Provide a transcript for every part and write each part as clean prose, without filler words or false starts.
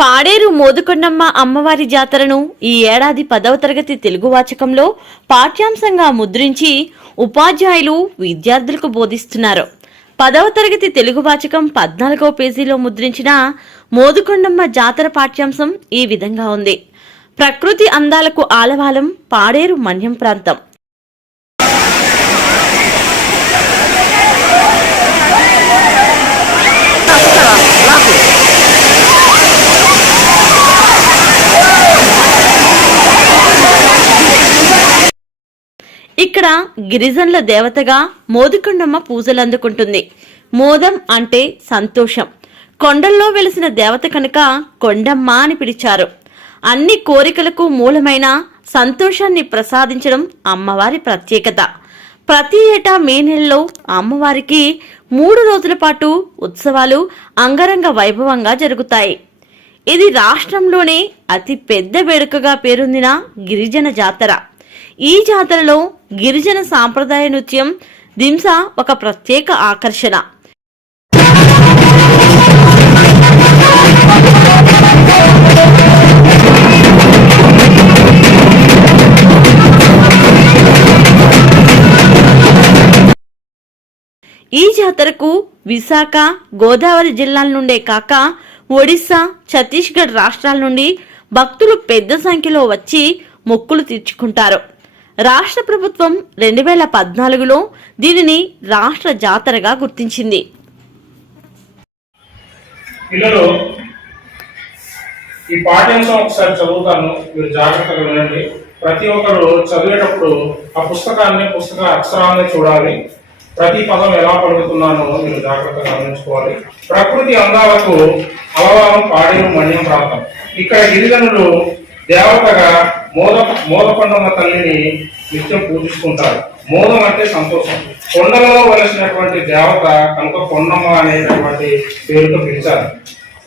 పాడేరు మోదుకొండమ్మ అమ్మవారి జాతరను ఈ ఏడాది 10వ తరగతి తెలుగు వాచకంలో పాఠ్యాంశంగా ముద్రించి ఉపాధ్యాయులు విద్యార్థులకు బోధిస్తున్నారు. 10వ తరగతి తెలుగు వాచకం 14వ పేజీలో ముద్రించిన మోదుకొండమ్మ జాతర పాఠ్యాంశం ఈ విధంగా ఉంది. ప్రకృతి అందాలకు ఆలవాలం పాడేరు మన్యం ప్రాంతం. ఇక్కడ గిరిజనుల దేవతగా మోదుకొండమ్మ పూజలు అందుకుంటుంది. మోదం అంటే సంతోషం. కొండల్లో వెలిసిన దేవత కనుక కొండమ్మ అని పిలిచారు. అన్ని కోరికలకు మూలమైన సంతోషాన్ని ప్రసాదించడం అమ్మవారి ప్రత్యేకత. ప్రతి ఏటా మే నెలలో అమ్మవారికి 3 రోజుల పాటు ఉత్సవాలు అంగరంగ వైభవంగా జరుగుతాయి. ఇది రాష్ట్రంలోనే అతి పెద్ద వేడుకగా పేరొందిన గిరిజన జాతర. ఈ జాతరలో గిరిజన సాంప్రదాయ నృత్యం దింస ఒక ప్రత్యేక ఆకర్షణ. ఈ జాతరకు విశాఖ, గోదావరి జిల్లాల నుండే కాక ఒడిశా, ఛత్తీస్గఢ్ రాష్ట్రాల నుండి భక్తులు పెద్ద సంఖ్యలో వచ్చి మొక్కులు తీర్చుకుంటారు. రాష్ట్ర ప్రభుత్వం 2014లో దీనిని రాష్ట్ర జాతరగా గుర్తించింది. పిల్లలు ఈ పాఠ్యాంశం ఒకసారి చదువుతాను, మీరు జాగ్రత్తగా వినండి. ప్రతి ఒక్కరు చదివేటప్పుడు ఆ పుస్తక అక్షరాన్ని చూడాలి. ప్రతి పదం ఎలా పలుకుతున్నానో మీరు జాగ్రత్తగా గమనించుకోవాలి. ప్రకృతి అందాలకు అలవారం పాడేరు మన్యం ప్రాంతం. ఇక్కడ గిరిజనులు దేవతగా మోదకొండమ్మ తల్లిని నిత్యం పూజిస్తుంటారు. మోదం అంటే సంతోషం. కొండలలో వలసినటువంటి దేవత కనుక కొండమ్మ అనేటటువంటి పేరుతో పిలిచారు.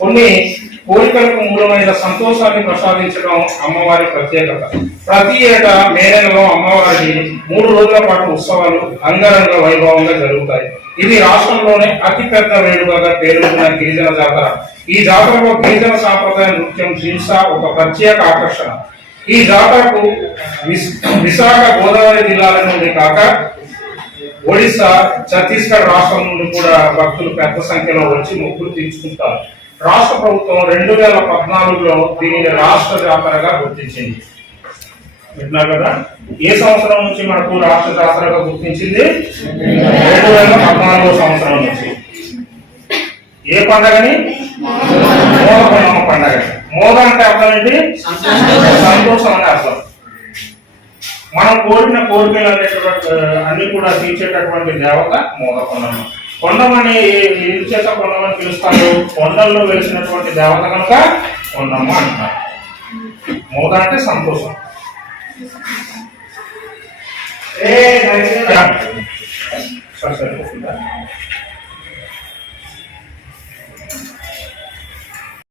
కొన్ని కోరికలకు మూలమైన సంతోషాన్ని ప్రసాదించడం అమ్మవారి ప్రత్యేకత. ప్రతి ఏటా మే నెలలో అమ్మవారి 3 రోజుల పాటు ఉత్సవాలు అంగరంగ వైభవంగా జరుగుతాయి. ఇది రాష్ట్రంలోనే అతి పెద్ద వేడుకగా పేరున్న గిరిజన జాతర. ఈ జాతరలో గిరిజన సాంప్రదాయ నృత్యం జింస ఒక ప్రత్యేక ఆకర్షణ. ఈ జాతరకు విశాఖ, గోదావరి జిల్లాల నుండి కాక ఒడిశా, ఛత్తీస్గఢ్ రాష్ట్రం నుండి కూడా భక్తులు పెద్ద సంఖ్యలో వచ్చి మొక్కులు తీర్చుకుంటారు. రాష్ట్ర ప్రభుత్వం 2014లో దీనిని రాష్ట్ర జాతరగా గుర్తించింది. వింటున్నారు కదా? ఏ సంవత్సరం నుంచి మనకు రాష్ట్ర జాతరగా గుర్తించింది? 2014 సంవత్సరం నుంచి. ఏ పండగని? మోదకొండమ్మ పండగ. మోద అంటే అర్థం ఏంటి? సంతోషం అనే అర్థం. మనం కోరిన కోరికలు అనేటువంటి అన్ని కూడా తీర్చేటటువంటి దేవత మోదకొండమ్మ. కొండమని చేత కొండమని పిలుస్తారు. కొండల్లో వెలిసినటువంటి దేవత కనుక కొండమ్మ అంటారు. మోద అంటే సంతోషం. సరిపోతుందా?